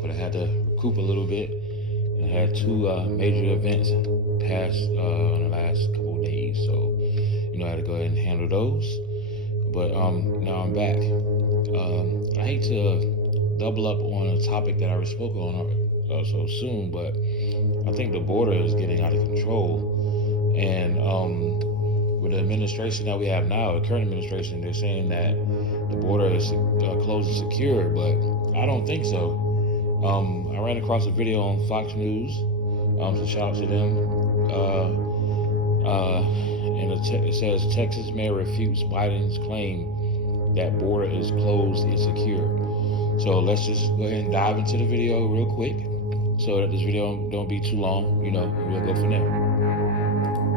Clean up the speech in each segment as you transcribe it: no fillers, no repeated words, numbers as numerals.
but I had to recoup a little bit. And I had two major events pass in the last couple of days, so I had to go ahead and handle those. But now I'm back. I hate to double up on a topic that I spoke on so soon, but I think the border is getting out of control. And with the administration that we have now, the current administration, they're saying that the border is closed and secure, but I don't think so. I ran across a video on Fox News, so shout out to them. And it says Texas mayor refutes Biden's claim that border is closed and secure. So let's just go ahead and dive into the video real quick, so that this video don't be too long. We'll go from there.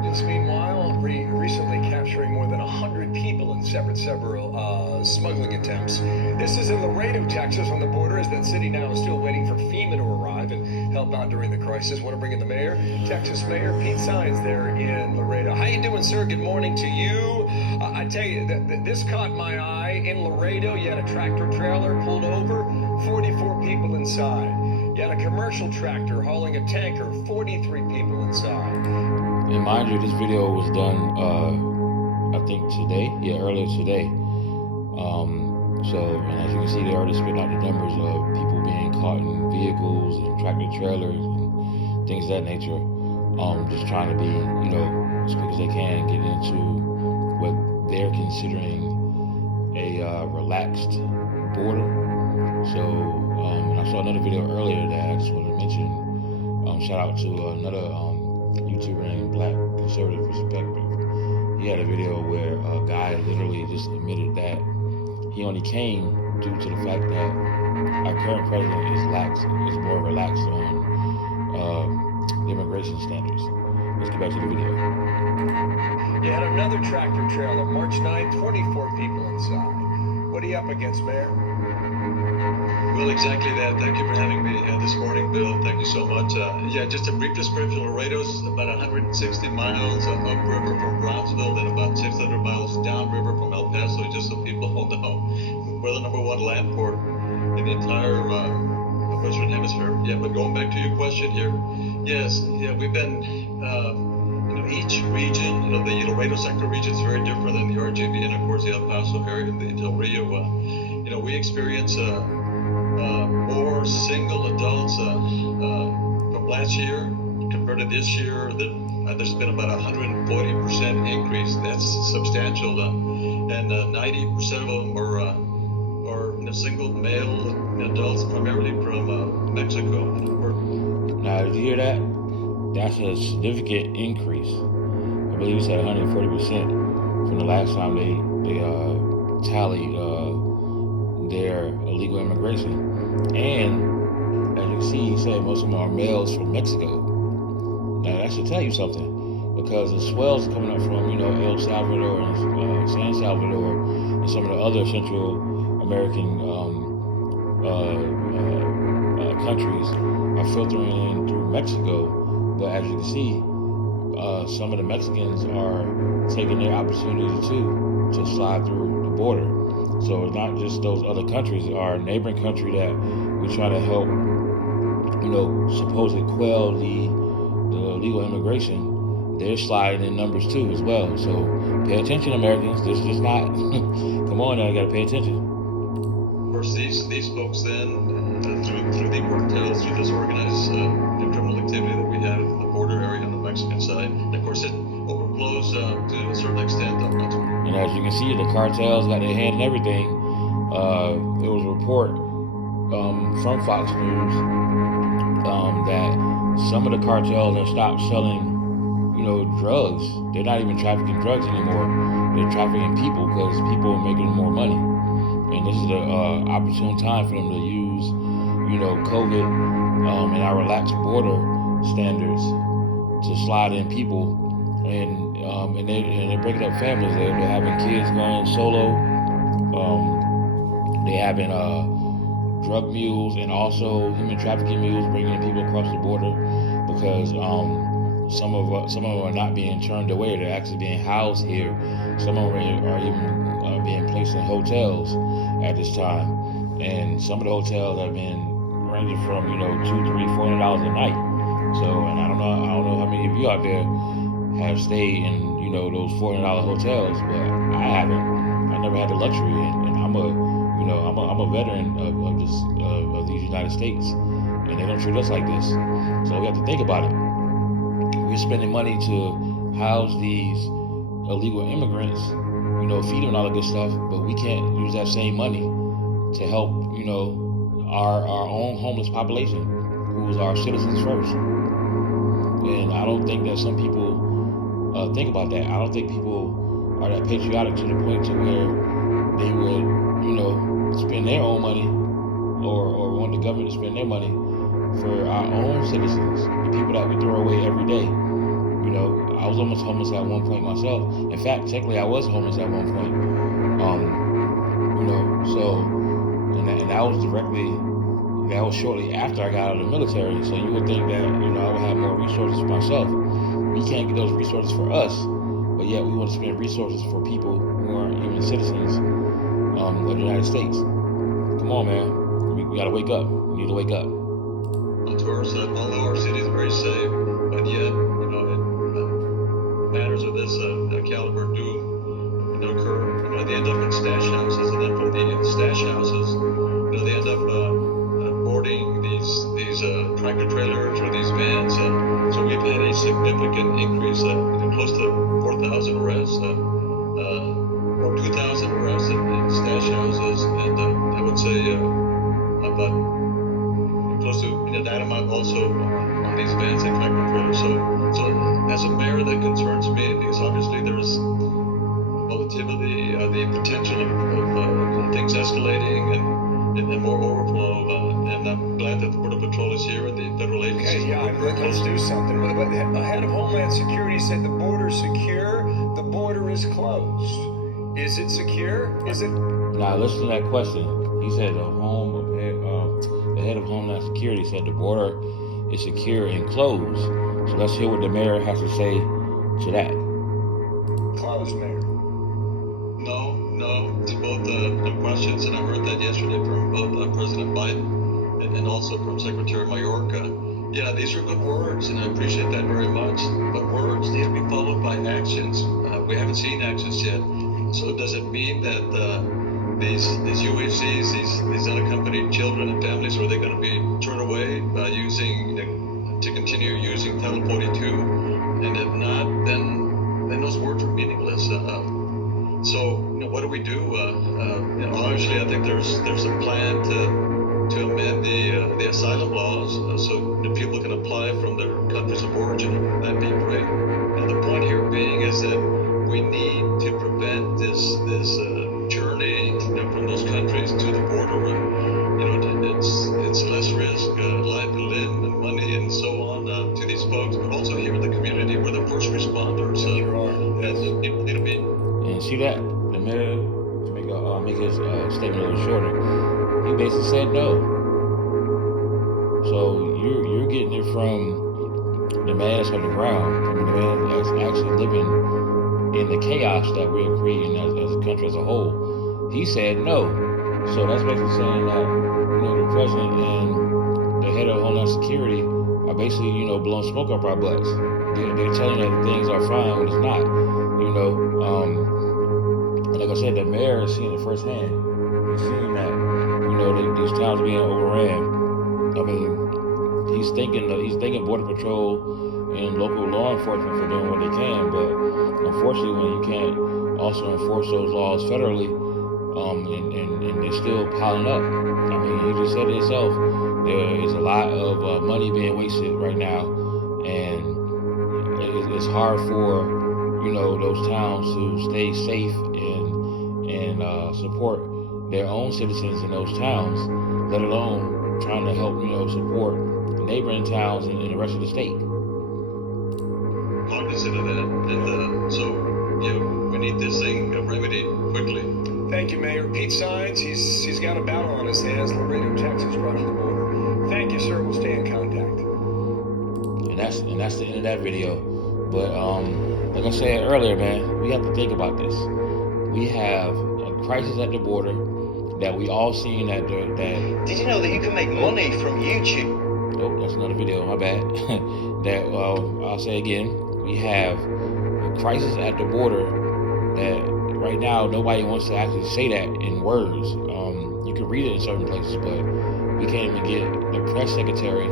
This, meanwhile, recently capturing more than 100 people in several smuggling attempts. This is in Laredo, Texas, on the border, as that city now is still waiting for FEMA to arrive and help out during the crisis. Want to bring in the mayor, Texas Mayor Pete Sines there in Laredo. How you doing, sir? Good morning to you. I tell you, this caught my eye. In Laredo, you had a tractor trailer pulled over, 44 people inside. You had a commercial tractor hauling a tanker, 43 people inside. And mind you, this video was done, I think earlier today. And as you can see, they already spit out the numbers of people being caught in vehicles and tractor trailers and things of that nature. Just trying to be, as quick as they can, get into what they're considering a relaxed border. So, and I saw another video earlier that I just wanted to mention. Shout out to another YouTuber named Black Conservative Perspective. He had a video where a guy literally just admitted that he only came due to the fact that our current president is more relaxed on immigration standards. Let's get back to the video. You had another tractor trailer, March 9th, 24 people inside. What are you up against, Mayor? Well, exactly that. Thank you for having me this morning, Bill. Thank you so much. Just a brief description. Laredo's about 160 miles upriver from Brownsville, then about 600 miles downriver from El Paso, just so people know. We're the number one land port in the entire Western Hemisphere. Yeah, but going back to your question here, we've been, each region, the Laredo sector region is very different than the RGV and, of course, the El Paso area and the Del Rio. We experience more single adults from last year compared to this year. There's been about 140% increase. That's substantial, and 90% of them are single male adults, primarily from Mexico. Now, did you hear that? That's a significant increase. I believe it's at 140% from the last time they tallied their illegal immigration. And as you can see, he said most of them are males from Mexico. Now that should tell you something, because the swells coming up from El Salvador and San Salvador and some of the other Central American countries are filtering in through Mexico. But as you can see, some of the Mexicans are taking their opportunity to slide through the border. So it's not just those other countries, our neighboring country that we try to help, supposedly quell the illegal immigration. They're sliding in numbers too as well. So pay attention, Americans. This is not, come on now, you gotta pay attention. Of course, these folks then, through the cartels, through this organized criminal activity that we have in the border area on the Mexican side, and of course it overflows to a certain extent. And as you can see, the cartels got their hand in everything. There was a report from Fox News that some of the cartels have stopped selling, drugs. They're not even trafficking drugs anymore. They're trafficking people because people are making more money. And this is the opportune time for them to use, COVID and our relaxed border standards to slide in people. And they're breaking up families. They're having kids going solo. They're having drug mules and also human trafficking mules bringing people across the border, because some of them are not being turned away. They're actually being housed here. Some of them are even being placed in hotels at this time. And some of the hotels have been ranging from $2, $3, $400 a night. So, and I don't know how many of you out there have stayed in those $400 hotels, but I haven't. I never had the luxury, and I'm a veteran of these United States, and they don't treat us like this. So we have to think about it. We're spending money to house these illegal immigrants, feed them all the good stuff, but we can't use that same money to help, our own homeless population, who's our citizens first. And I don't think that some people think about that. I don't think people are that patriotic to the point to where they would, spend their own money or want the government to spend their money for our own citizens, the people that we throw away every day. I was almost homeless at one point myself. In fact, technically, I was homeless at one point. That was shortly after I got out of the military. So you would think that, I would have more resources for myself. We can't get those resources for us, but yet we want to spend resources for people who aren't even citizens of the United States. Come on, man. We got to wake up. We need to wake up. Tourists, all our city is very safe, but yet, matters of this caliber do occur. They end up in stash houses, and then from the stash houses, they end up boarding these tractor trailers or these vans. So we've had a significant increase, close to 4,000 arrests, or 2,000 arrests in stash houses, and I would say about close to that amount also on these vans and tractor trailers. So as a mayor, that concerns me because obviously there's volatility, the potential of things escalating and more overflow. And I'm glad that the Border Patrol is here and the federal agencies. Okay, let's do something. But the head of Homeland Security said the border's secure, the border is closed. Is it secure? Is it? Now listen to that question. He said the head of Homeland Security said the border is secure and closed. So let's hear what the mayor has to say to that. Closed, Mayor. No, it's both questions, and I heard that yesterday from both President Biden and also from Secretary Mayorkas. Yeah, these are good words, and I appreciate that very much. But words need to be followed by actions. We haven't seen actions yet. So does it mean that these UHCs, these unaccompanied children and families, are they going to be turned away by to continue using Title 42? And if not, then those words are meaningless. So what do we do? Obviously, I think there's a plan to amend the asylum laws so that people can apply from their countries of origin. That'd be great. And the point here being is that we need to prevent this journey from those countries to the border. It's less risk, life and limb and money and so on to these folks, but also here in the community where the first responders need to be. And see that the mayor, to make his statement a little shorter, he basically said no. So you're getting it from the man that's on the ground, from the man that's actually living in the chaos that we're creating as a country as a whole. He said no. So that's basically saying that the president and the head of Homeland Security are basically blowing smoke up our butts. They're telling you that things are fine when it's not. Like I said, the mayor is seeing it firsthand. He's seeing that these towns are being overran. I mean, he's thanking Border Patrol and local law enforcement for doing what they can, but unfortunately, when you can't also enforce those laws federally, and they're still piling up. I mean, you just said it yourself. There is a lot of money being wasted right now, and it's hard for those towns to stay safe and support their own citizens in those towns, let alone trying to help support neighboring towns and the rest of the state. Cognizant of that, and so we need this thing remedied quickly. Thank you, Mayor. Pete Sines, he's got a battle on his hands. Laredo, Texas, crossing the border. Thank you, sir. We'll stay in contact. And that's the end of that video. But like I said earlier, man, we have to think about this. We have a crisis at the border that we all seen that Did you know that you can make money from YouTube? Oh, that's another video, my bad. That, I'll say again, we have a crisis at the border that right now nobody wants to actually say that in words. You can read it in certain places, but we can't even get the press secretary,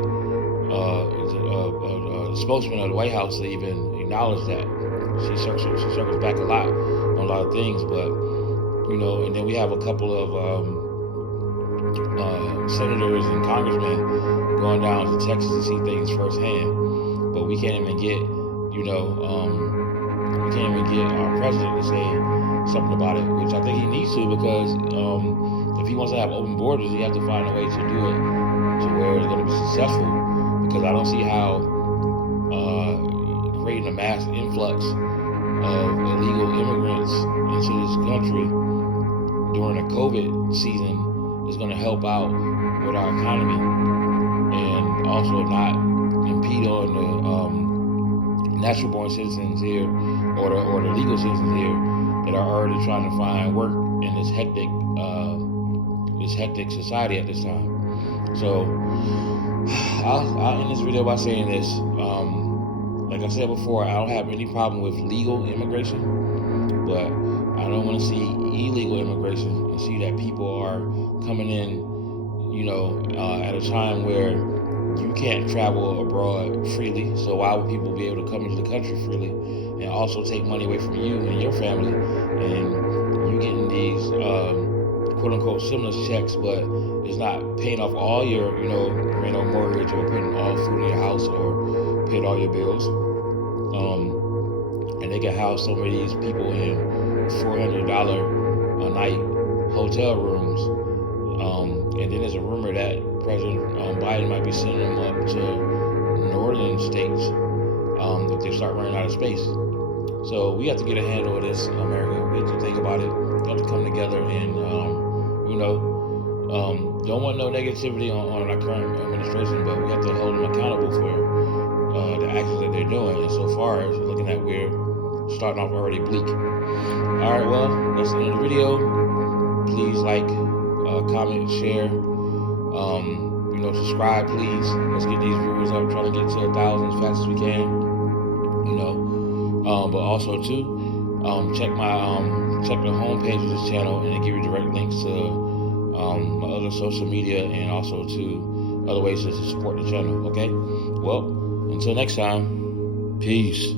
the spokesman of the White House to even acknowledge that. She circles back a lot on a lot of things, but, you know, and then we have a couple of senators and congressmen going down to Texas to see things firsthand, but we can't even get, we can't even get our president to say something about it, which I think he needs to, because if he wants to have open borders, he has to find a way to do it to where it's going to be successful, because I don't see how creating a mass influx of illegal immigrants into this country during a COVID season is going to help out with our economy, and also not impede on the natural born citizens here, or the legal citizens here that are already trying to find work in this hectic society at this time. So I'll end this video by saying this. Like I said before, I don't have any problem with legal immigration, but I don't want to see illegal immigration and see that people are coming in, at a time where you can't travel abroad freely. So why would people be able to come into the country freely and also take money away from you and your family, and you getting these quote unquote stimulus checks, but it's not paying off all your, rent or mortgage, or putting all food in your house, or paying all your bills. And they can house some of these people in $400 a night hotel rooms. And then there's a rumor that President Biden might be sending them up to northern states if they start running out of space. So we have to get a handle of this, America. We have to think about it. We have to come together and, don't want no negativity on our current administration, but we have to hold them accountable for the actions that they're doing. And so far, it's looking like we're starting off already bleak. All right, well, that's the end of the video. Please like, comment, share, subscribe, please. Let's get these viewers up, trying to get to 1,000 as fast as we can. But also too, check the homepage of this channel, and it give you direct links to my other social media, and also to other ways to support the channel. Okay, well, until next time, peace.